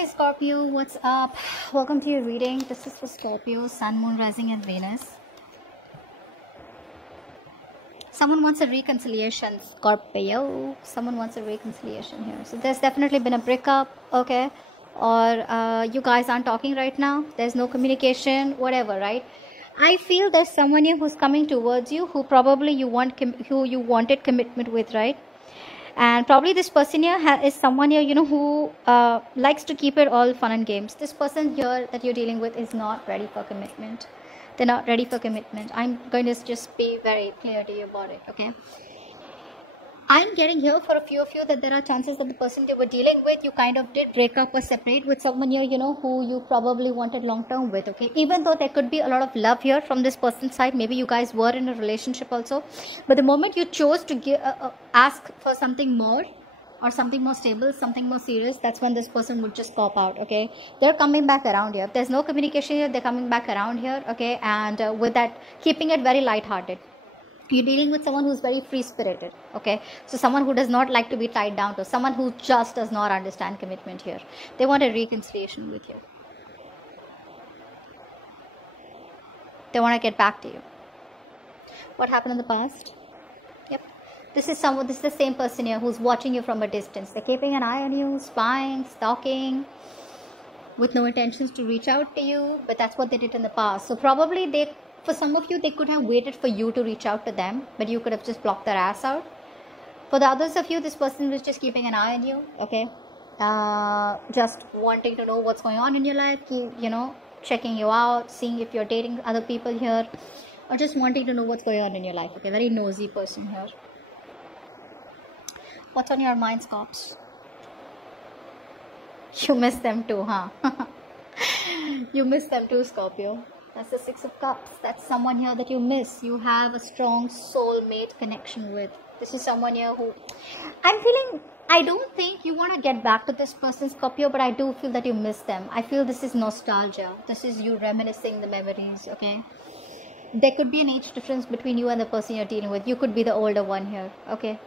Hey Scorpio, what's up? Welcome to your reading. This is for Scorpio, Sun, Moon, Rising, and Venus. Someone wants a reconciliation, Scorpio. Someone wants a reconciliation here. So there's definitely been a breakup, okay? Or you guys aren't talking right now. There's no communication, whatever, right? I feel there's someone here who's coming towards you who probably who you wanted commitment with, right? And probably this person here is someone here, who likes to keep it all fun and games. This person here that you're dealing with is not ready for commitment. They're not ready for commitment. I'm going to just be very clear to you about it, okay? I'm getting here for a few of you that there are chances that the person you were dealing with, you kind of did break up or separate with someone here, who you probably wanted long term with, okay? Even though there could be a lot of love here from this person's side, maybe you guys were in a relationship also, but the moment you chose to ask for something more or something more stable, something more serious, that's when this person would just cop out, okay? They're coming back around here. If there's no communication here, they're coming back around here, okay? And with that, keeping it very lighthearted. You're dealing with someone who's very free-spirited, okay? So someone who does not like to be tied down to, someone who just does not understand commitment here. They want a reconciliation with you. They want to get back to you. What happened in the past? Yep. This is the same person here who's watching you from a distance. They're keeping an eye on you, spying, stalking, with no intentions to reach out to you, but that's what they did in the past. So probably for some of you, they could have waited for you to reach out to them, but you could have just blocked their ass out. For the others of you, this person was just keeping an eye on you, okay? Just wanting to know what's going on in your life, checking you out, seeing if you're dating other people here, or just wanting to know what's going on in your life, okay? Very nosy person here. What's on your mind, Scorps? You miss them too, huh? You miss them too, Scorpio. That's the Six of Cups. That's someone here that you miss. You have a strong soulmate connection with. This is someone here who I don't think you want to get back to this person, Scorpio, but I do feel that you miss them. I feel this is nostalgia. This is you reminiscing the memories, okay? There could be an age difference between you and the person you're dealing with. You could be the older one here, okay?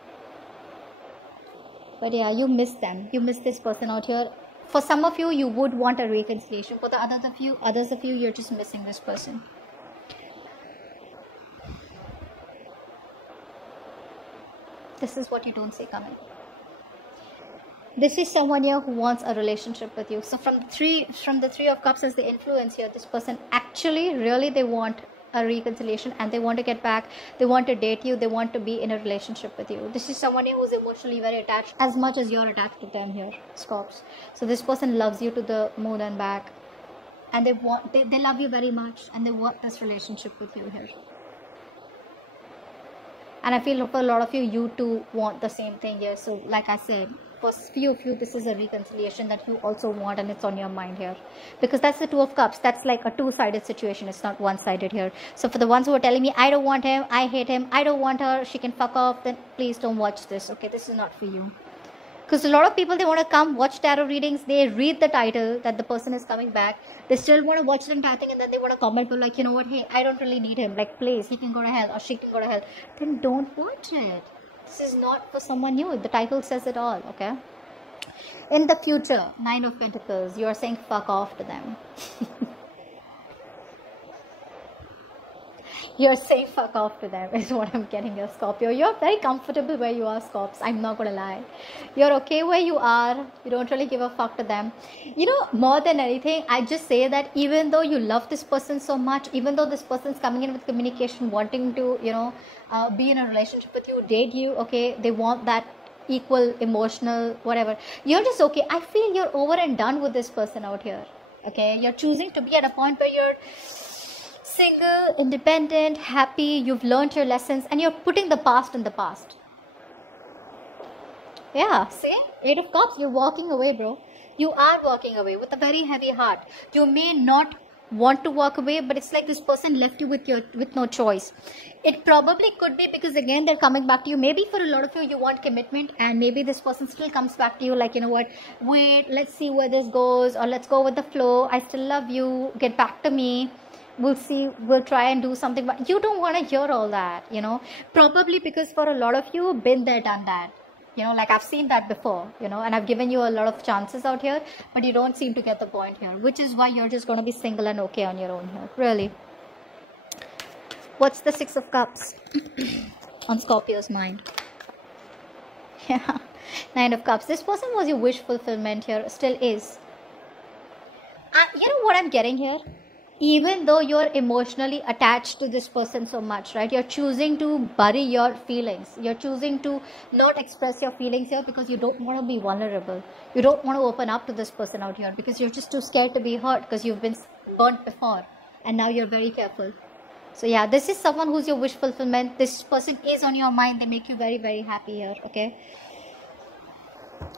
But yeah, you miss them. You miss this person out here. For some of you, you would want a reconciliation. For the others of you, you're just missing this person. This is what you don't see coming. This is someone here who wants a relationship with you. So from the Three of Cups as the influence here, this person actually, really, they want a reconciliation and they want to get back. They want to date you. They want to be in a relationship with you. This is someone who's emotionally very attached, as much as you're attached to them here, Scorps. So this person loves you to the moon and back, and they love you very much, and they want this relationship with you here. And I feel for a lot of you, you too want the same thing here. So like I said, for few of you, this is a reconciliation that you also want, and it's on your mind here, because that's the Two of Cups. That's like a two-sided situation. It's not one-sided here. So for the ones who are telling me, I don't want him, I hate him, I don't want her, she can fuck off, then please don't watch this, okay? This is not for you. Because a lot of people, they want to come watch tarot readings, they read the title that the person is coming back, they still want to watch the entire thing, and then they want to comment, but like, you know what, hey, I don't really need him, like, please, he can go to hell or she can go to hell. Then don't watch it. This is not for someone new. The title says it all, okay? In the future, Nine of Pentacles, you are saying fuck off to them. You're saying fuck off to them is what I'm getting here, Scorpio. You're very comfortable where you are, Scorps. I'm not going to lie. You're okay where you are. You don't really give a fuck to them. More than anything, I just say that even though you love this person so much, even though this person's coming in with communication, wanting to, be in a relationship with you, date you, okay, they want that equal emotional whatever, you're just okay. I feel you're over and done with this person out here, okay? You're choosing to be at a point where you're single, independent, happy, you've learned your lessons, and you're putting the past in the past. Yeah, see? Eight of Cups, you're walking away, bro. You are walking away with a very heavy heart. You may not want to walk away, but it's like this person left you with no choice. It probably could be because, again, they're coming back to you. Maybe for a lot of you want commitment, and maybe this person still comes back to you like, you know what, wait, let's see where this goes, or let's go with the flow. I still love you, get back to me, we'll see, we'll try and do something. But you don't want to hear all that, Probably because for a lot of you, been there, done that. You know, like I've seen that before, you know, and I've given you a lot of chances out here, but you don't seem to get the point here, which is why you're just going to be single and okay on your own here. Really. What's the Six of Cups on Scorpio's mind? Yeah. Nine of Cups. This person was your wish fulfillment here, still is. You know what I'm getting here? Even though you're emotionally attached to this person so much, right? You're choosing to bury your feelings. You're choosing to not express your feelings here because you don't want to be vulnerable. You don't want to open up to this person out here because you're just too scared to be hurt because you've been burnt before. And now you're very careful. So yeah, this is someone who's your wish fulfillment. This person is on your mind. They make you very, very happy here, okay?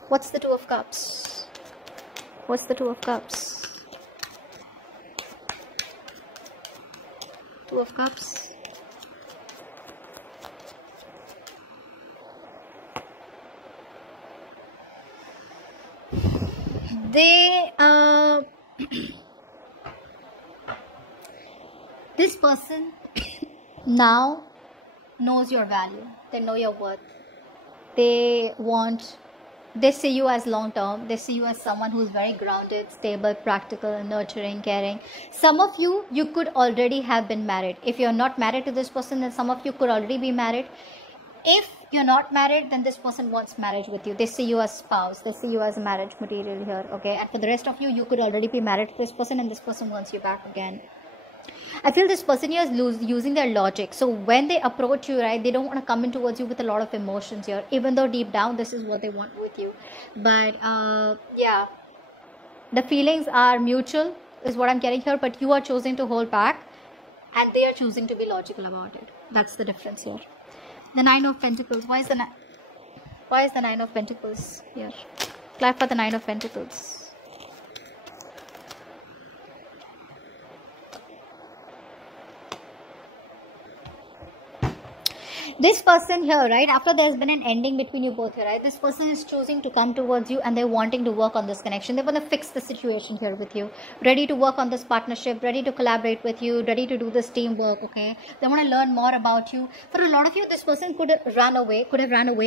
What's the Two of Cups? What's the Two of Cups? Two of Cups. They, this person now knows your value. They know your worth. They see you as long term. They see you as someone who's very grounded, stable, practical, nurturing, caring. Some of you could already have been married. If you're not married to this person, then some of you could already be married. If you're not married, then this person wants marriage with you. They see you as spouse. They see you as marriage material here, okay? And for the rest of you could already be married to this person and this person wants you back again. I feel this person here is using their logic. So when they approach you, right, they don't want to come in towards you with a lot of emotions here, even though deep down this is what they want with you. But yeah, the feelings are mutual is what I'm getting here, but you are choosing to hold back and they are choosing to be logical about it. That's the difference here. The Nine of Pentacles. Why is the Nine of Pentacles here? Clap for the Nine of Pentacles. This person here, right, after there's been an ending between you both here, right, this person is choosing to come towards you and they're wanting to work on this connection. They want to fix the situation here with you, ready to work on this partnership, ready to collaborate with you, ready to do this teamwork, okay? They want to learn more about you. For a lot of you, this person could have run away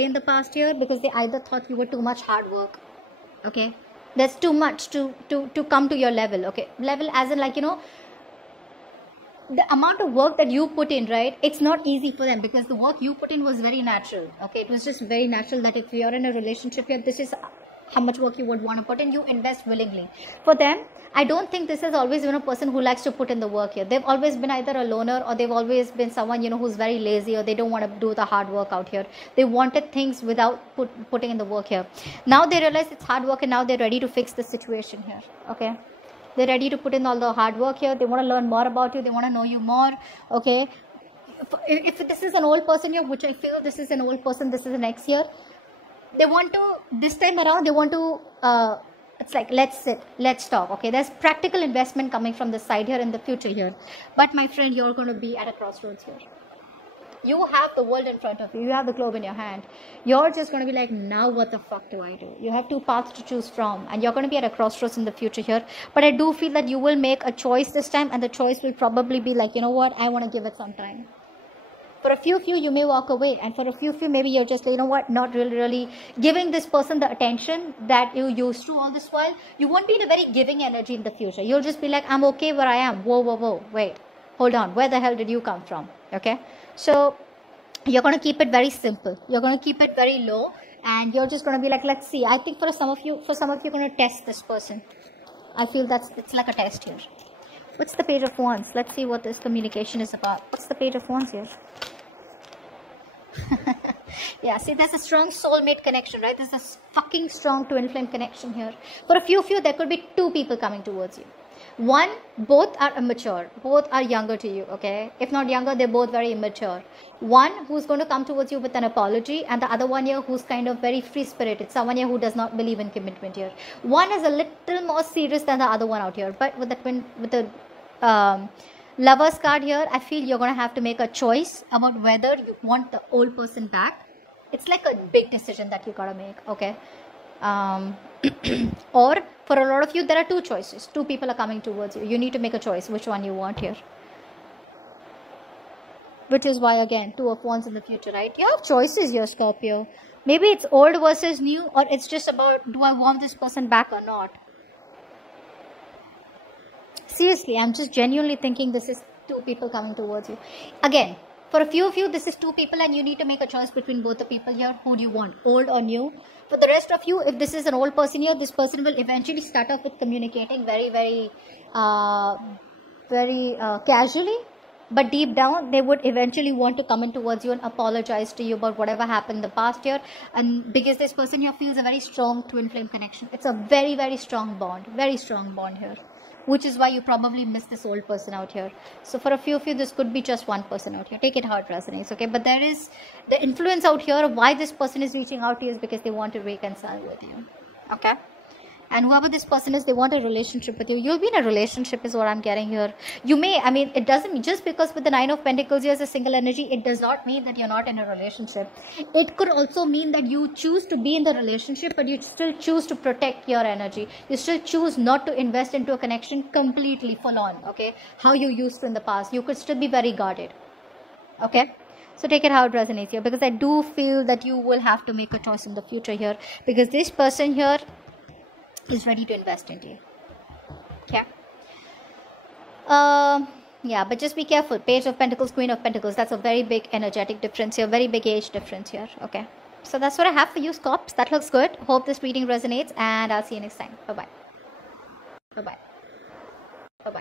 in the past year because they either thought you were too much hard work, okay? There's too much to come to your level, okay? Level as in, like, you know, the amount of work that you put in, right, it's not easy for them because the work you put in was very natural, okay? It was just very natural that if you're in a relationship here, this is how much work you would want to put in. You invest willingly. For them, I don't think this has always been a person who likes to put in the work here. They've always been either a loner or they've always been someone, you know, who's very lazy or they don't want to do the hard work out here. They wanted things without putting in the work here. Now they realize it's hard work and now they're ready to fix the situation here, okay? They're ready to put in all the hard work here. They want to learn more about you. They want to know you more, okay? If this is an old person here, which I feel this is an old person, this is an ex here, they want to, this time around, they want to, it's like, let's sit, let's talk, okay? There's practical investment coming from this side here in the future here. But my friend, you're going to be at a crossroads here. You have the world in front of you. You have the globe in your hand. You're just going to be like, now what the fuck do I do? You have two paths to choose from. And you're going to be at a crossroads in the future here. But I do feel that you will make a choice this time. And the choice will probably be like, you know what? I want to give it some time. For a few of you, you may walk away. And for a few of you, maybe you're just, you know what? Not really giving this person the attention that you used to all this while. You won't be in a very giving energy in the future. You'll just be like, I'm okay where I am. Whoa. Wait. Hold on. Where the hell did you come from? Okay? So you're going to keep it very simple. You're going to keep it very low. And you're just going to be like, let's see. I think for some of you, you're going to test this person. I feel it's like a test here. What's the Page of Wands? Let's see what this communication is about. What's the Page of Wands here? Yeah, see, there's a strong soulmate connection, right? There's a fucking strong twin flame connection here. For a few of you, there could be two people coming towards you. One, both are immature. Both are younger to you, okay? If not younger, they're both very immature. One who's going to come towards you with an apology, and the other one here who's kind of very free-spirited. Someone here who does not believe in commitment here. One is a little more serious than the other one out here. But with the Lover's card here, I feel you're going to have to make a choice about whether you want the old person back. It's like a big decision that you got to make, okay? Or for a lot of you, there are two choices. Two people are coming towards you. You need to make a choice which one you want here. which is why, again, Two of Wands in the future, right? You have choices here, Scorpio. Maybe it's old versus new, or it's just about, do I want this person back or not? Seriously, I'm just genuinely thinking this is two people coming towards you. Again, for a few of you, this is two people and you need to make a choice between both the people here. Who do you want, old or new? For the rest of you, if this is an old person here, this person will eventually start off with communicating very casually. But deep down, they would eventually want to come in towards you and apologize to you about whatever happened in the past year. And because this person here feels a very strong twin flame connection. It's a very strong bond. Very strong bond here. Which is why you probably miss this old person out here. So for a few of you, this could be just one person out here. Take it how it resonates, okay? But there is the influence out here of why this person is reaching out to you is because they want to reconcile with you, okay? And whoever this person is, they want a relationship with you. You'll be in a relationship is what I'm getting here. You may, I mean, it doesn't mean, just because with the Nine of Pentacles here is a single energy, it does not mean that you're not in a relationship. It could also mean that you choose to be in the relationship, but you still choose to protect your energy. You still choose not to invest into a connection completely full on, okay? How you used to in the past. You could still be very guarded, okay? So take it how it resonates here, because I do feel that you will have to make a choice in the future here, because this person here is ready to invest into you. Okay. Yeah, but just be careful. Page of Pentacles, Queen of Pentacles. That's a very big energetic difference here. Very big age difference here. Okay. So that's what I have for you, Scorps. That looks good. Hope this reading resonates, and I'll see you next time. Bye-bye. Bye-bye.